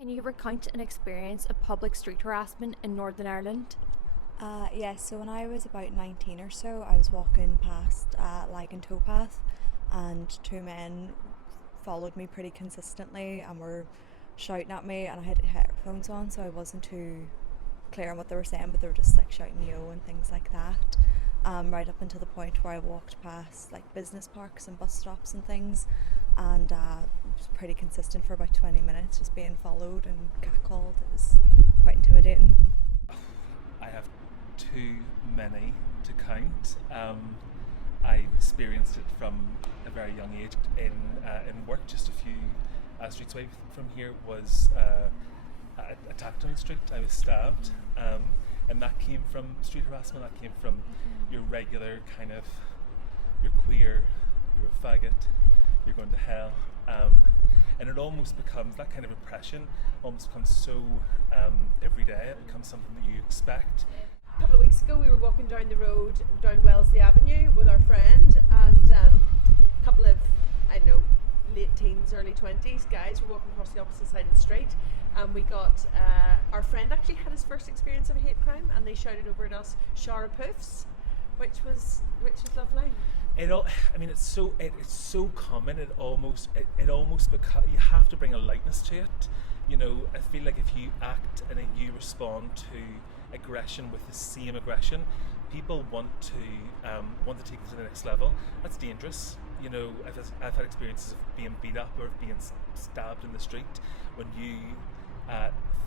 Can you recount an experience of public street harassment in Northern Ireland? Yes, so when I was about 19 or so, I was walking past Lygon towpath, and two men followed me pretty consistently and were shouting at me, and I had headphones on, so I wasn't too clear on what they were saying, but they were just like shouting yo and things like that. Right up until the point where I walked past like business parks and bus stops and things, and it was pretty consistent for about 20 minutes, just being followed and catcalled. It was quite intimidating. I have too many to count. I experienced it from a very young age in work. Just a few streets away from here was attacked on the street. I was stabbed, and that came from street harassment. That came from your regular kind of, you're queer, you're a faggot, you're going to hell. And it almost becomes, that kind of oppression almost becomes so everyday. It becomes something that you expect. A couple of weeks ago we were walking down the road down Wellesley Avenue with our friend, and a couple of, I don't know, late teens, early 20s guys were walking across the opposite side of the street, and we got our friend actually had his first experience of a hate crime, and they shouted over at us Shara Poofs, which was lovely. It's so common. It almost becomes, you have to bring a lightness to it. You know, I feel like if you act and then you respond to aggression with the same aggression, people want to take it to the next level. That's dangerous. You know, I've had experiences of being beat up or of being stabbed in the street. When you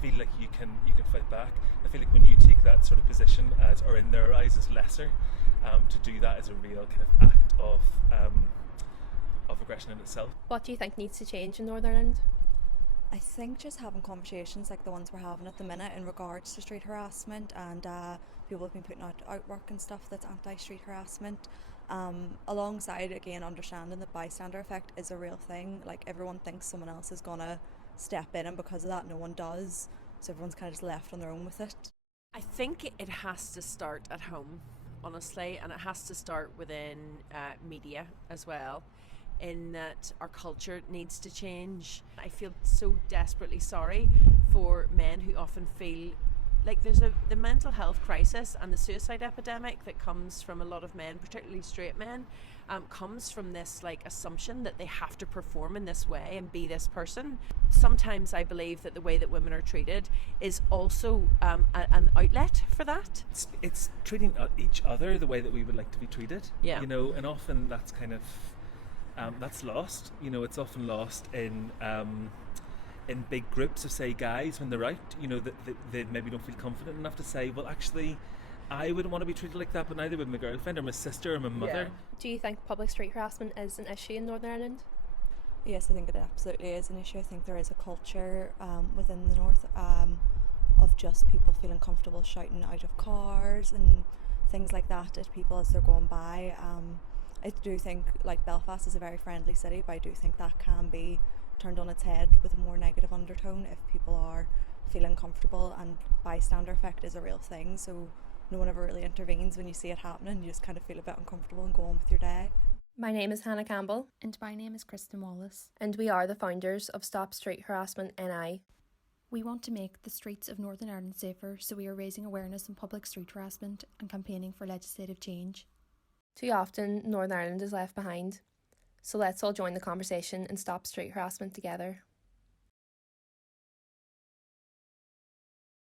feel like you can fight back, I feel like when you take that sort of position as, or in their eyes, as lesser, to do that is a real kind of act of aggression in itself. What do you think needs to change in Northern Ireland? I think just having conversations like the ones we're having at the minute in regards to street harassment, and people have been putting out artwork and stuff that's anti-street harassment, alongside again understanding that bystander effect is a real thing. Like, everyone thinks someone else is gonna step in, and because of that no one does, so everyone's kind of just left on their own with it. I think it has to start at home, honestly, and it has to start within media as well, in that our culture needs to change. I feel so desperately sorry for men who often feel like there's the mental health crisis and the suicide epidemic that comes from a lot of men, particularly straight men, comes from this like assumption that they have to perform in this way and be this person. Sometimes I believe that the way that women are treated is also an outlet for that. It's treating each other the way that we would like to be treated. Yeah. You know, and often that's kind of that's lost. You know, it's often lost in big groups of, say, guys when they're out. You know, that they maybe don't feel confident enough to say, well, actually, I wouldn't want to be treated like that, but neither would my girlfriend or my sister or my mother. Yeah. Do you think public street harassment is an issue in Northern Ireland? Yes, I think it absolutely is an issue. I think there is a culture within the north of just people feeling comfortable shouting out of cars and things like that at people as they're going by. I do think like Belfast is a very friendly city, but I do think that can be turned on its head with a more negative undertone if people are feeling comfortable, and bystander effect is a real thing, so no one ever really intervenes when you see it happening. You just kind of feel a bit uncomfortable and go on with your day. My name is Hannah Campbell, And my name is Kristen Wallace. and we are the founders of Stop Street Harassment NI. We want to make the streets of Northern Ireland safer, so we are raising awareness on public street harassment and campaigning for legislative change. Too often, Northern Ireland is left behind. So let's all join the conversation and stop street harassment together.